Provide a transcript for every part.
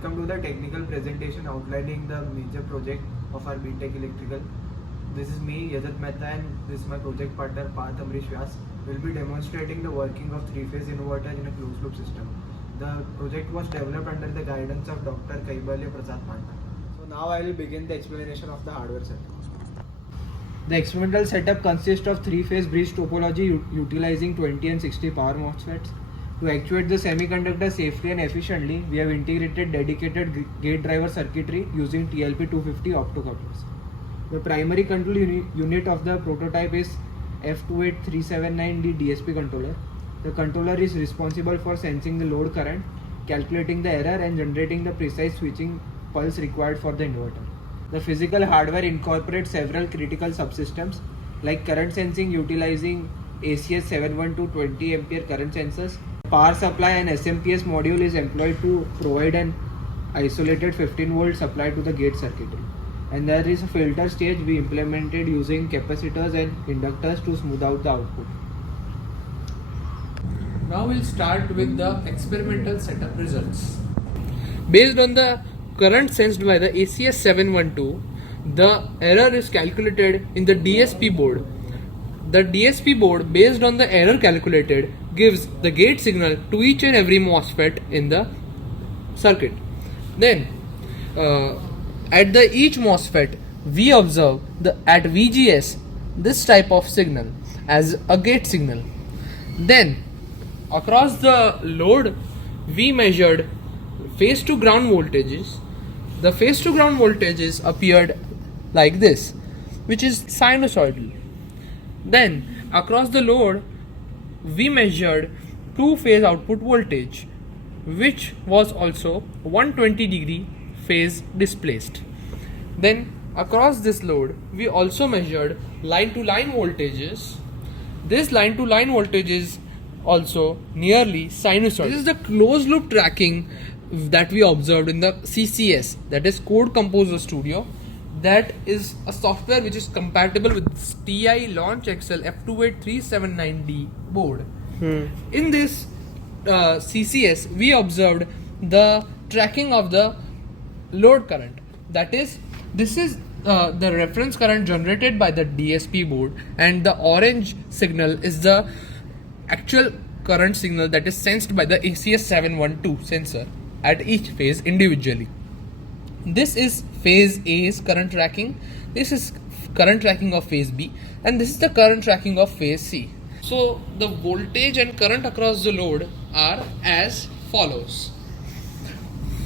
Welcome to the technical presentation outlining the major project of our B.Tech electrical. This is me, Yajat, Mehta, and this is my project partner Parth, Ambrish, Vyas. We will be demonstrating the working of three-phase inverter in a closed-loop system. The project was developed under the guidance of Dr. Kaibalya, Prasad, Panda. So now I will begin the explanation of the hardware setup. The experimental setup consists of three-phase bridge topology utilizing 20 and 60 power MOSFETs. To actuate the semiconductor safely and efficiently, we have integrated dedicated gate driver circuitry using TLP250 optocouplers. The primary control unit of the prototype is F28379D DSP controller. The controller is responsible for sensing the load current, calculating the error and generating the precise switching pulse required for the inverter. The physical hardware incorporates several critical subsystems like current sensing utilizing ACS 712 20 ampere current sensors. Power supply and SMPS module is employed to provide an isolated 15 volt supply to the gate circuitry. And there is a filter stage we implemented using capacitors and inductors to smooth out the output. Now we'll start with the experimental setup results. Based on the current sensed by the ACS 712, the error is calculated in the DSP board. The DSP board, based on the error calculated, gives the gate signal to each and every MOSFET in the circuit. Then, at the each MOSFET, we observe at VGS this type of signal as a gate signal. Then, across the load, we measured phase to ground voltages. The phase to ground voltages appeared like this, which is sinusoidal. Then, across the load, we measured two-phase output voltage, which was also 120 degree phase displaced. Then, across this load, we also measured line-to-line voltages. This line-to-line voltage is also nearly sinusoidal. This is the closed-loop tracking that we observed in the CCS, that is Code Composer Studio. That is a software which is compatible with TI LaunchXL-F28379D board. In this CCS, we observed the tracking of the load current. That is, this is the reference current generated by the DSP board, and the orange signal is the actual current signal that is sensed by the ACS 712 sensor at each phase individually. This is phase A's current tracking, this is current tracking of phase B, and this is the current tracking of phase C. So the voltage and current across the load are as follows.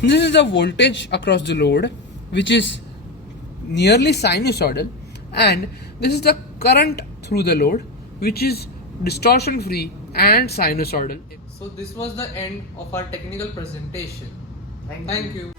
This is the voltage across the load, which is nearly sinusoidal, and this is the current through the load, which is distortion free and sinusoidal. So this was the end of our technical presentation. Thank you.